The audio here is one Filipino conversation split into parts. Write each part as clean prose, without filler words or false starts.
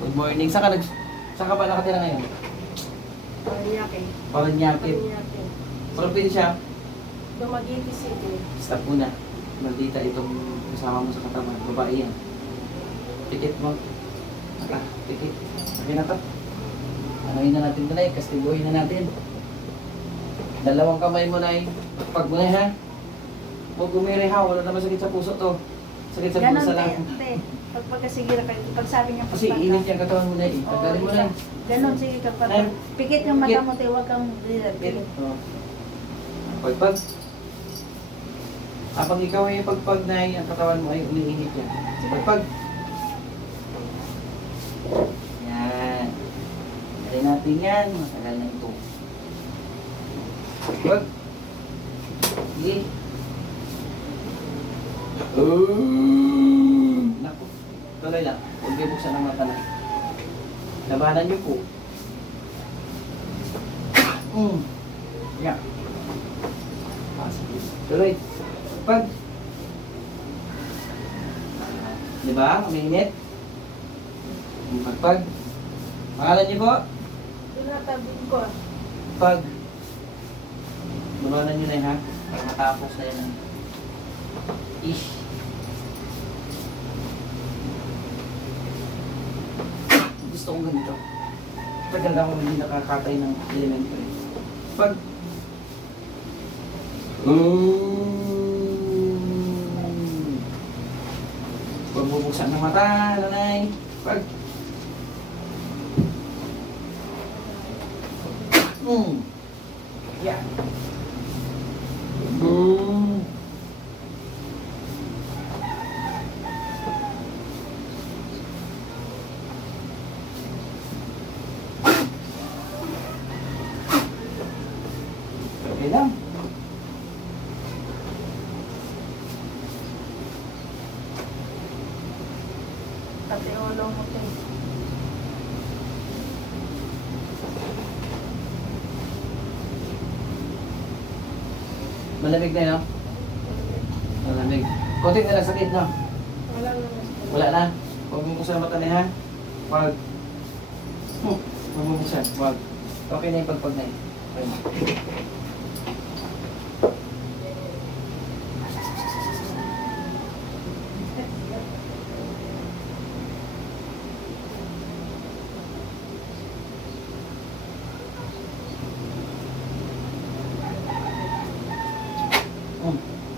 Good morning. Saan ka ba nakatira ngayon? Paranaque. Paranaque. Paranaque. Probinsya. Dumaguete City. Stop muna. Maldita itong kasama mo sa katawan. Babae yan. Pikit mo. Pikit. Sabi na to. Anoyin na natin ito na eh. Kastigoyin na natin. Dalawang kamay mo na eh. Pag mo na ha. Huwag gumiri ha. Wala naman sakit sa puso to. Sakit sa Ganon, puso lang. te. Pagpagkasigira kayo, pag sabi niya Kasi init yung katawan mo na eh. Tanggalin mo na eh. Ganon, sige kapag Nay, pikit yung mata pikit. mo, te, huwag kang Pikit. Oh. Pagpag. Kapag ikaw ay pagpag na ang katawan mo ay umiinit yan. Pagpag. Yan. Gawin natin yan. Matagal na ito. Pagpag. Sige. Naku. Tuloy lang. Huwag kayo buksan ang mata na. Labanan niyo po. Yan. Tuloy. Pag. Diba? Umiinit. Pagpag. Pangalan niyo po? Tinatabing ko. Pag. Labanan niyo na yun ha. Para matapos na yan. Ish. Gusto kong ganito. Tagal na ako hindi nakakatay ng elemento eh. Pag. Pagbubuksan ng mata, nanay. Pag. Yan. Okay lang. Pati ulo mo, te. Malamig na yun? Malamig. Konti na lang sakit na. Wala na. Wala na. Huwag mo buksan ang mata na yan. Wag. Huwag mo buksan. Wag. Okay na yung pagpag na yun. Okay na.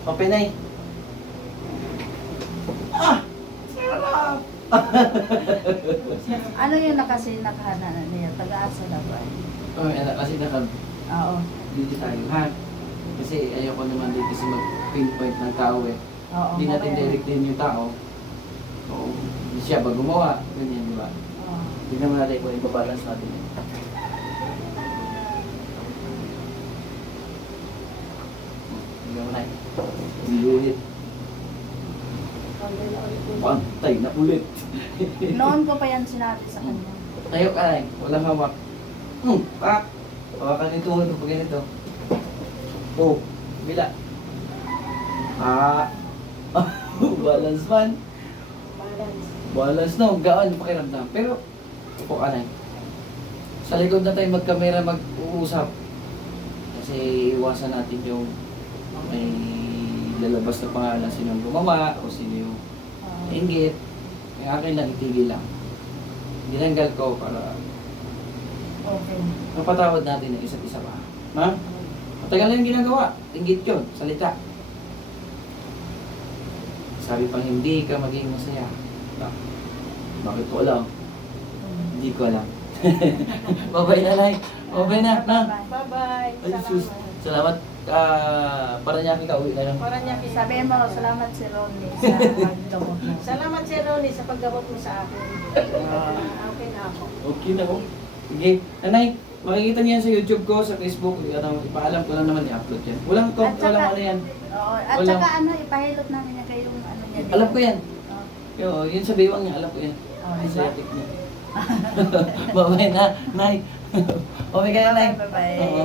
Okay na eh. Sarap! Ano yung nakahanan niya? Taga-asa na ba? Kasi Oo. dito tayo ha. Kasi ayoko naman dito kasi mag-pinpoint ng tao eh. Oo. Hindi natin mamaya. direct din yung tao. Oo. Siya ba gumawa? Ganyan, di ba? Oo. Tignan mo natin kung ipabalance natin yun. Tignan mo na yun. Ulit. Pantay na ulit. Noon ko pa yan sinabi sa kanya. Tayo ka eh. Walang hawak. Pak! Hawakan yung tuhod mo pag ganito. Oh, bila. Balance man. Balance. Balance no, gaan yung pakiramdam. Pero, upo ka na. Sa likod na tayo magkamera mag-uusap. Kasi iwasan natin yung may lalabas na pangalan sino yung gumawa o sino yung inggit. Yung akin lang, itigil lang. Dinanggal ko para Okay. mapatawad natin ng isa't isa pa. Ha? Matagal na yung ginagawa. Inggit yun, salita. Sabi pang hindi ka maging masaya. Bakit ko alam? Hindi ko alam. Bye-bye na, Nay. Bye-bye na. Bye-bye. Ay, sus. Salamat. Paranaque ka, uwi na lang. Paranaque. Sabi mo, salamat si Ronnie sa paggamot mo. Salamat Sir Ronnie sa paggamot mo sa akin. Okay na ako. Okay na ko. Sige. Nanay, makikita niyo yan sa YouTube ko, sa Facebook. Ipaalam ko lang naman i-upload yan. Walang to, At saka- walang ano yan. Oo. At Wala. saka ipahilot namin niya kayong ano niya. Alam ko yan. Oo. Yun sa baywang niya, alam ko yan. Oh, diba? Asiatic niya. Bye-bye na, Nay. Okay ka na, Nay. Bye-bye. Oo.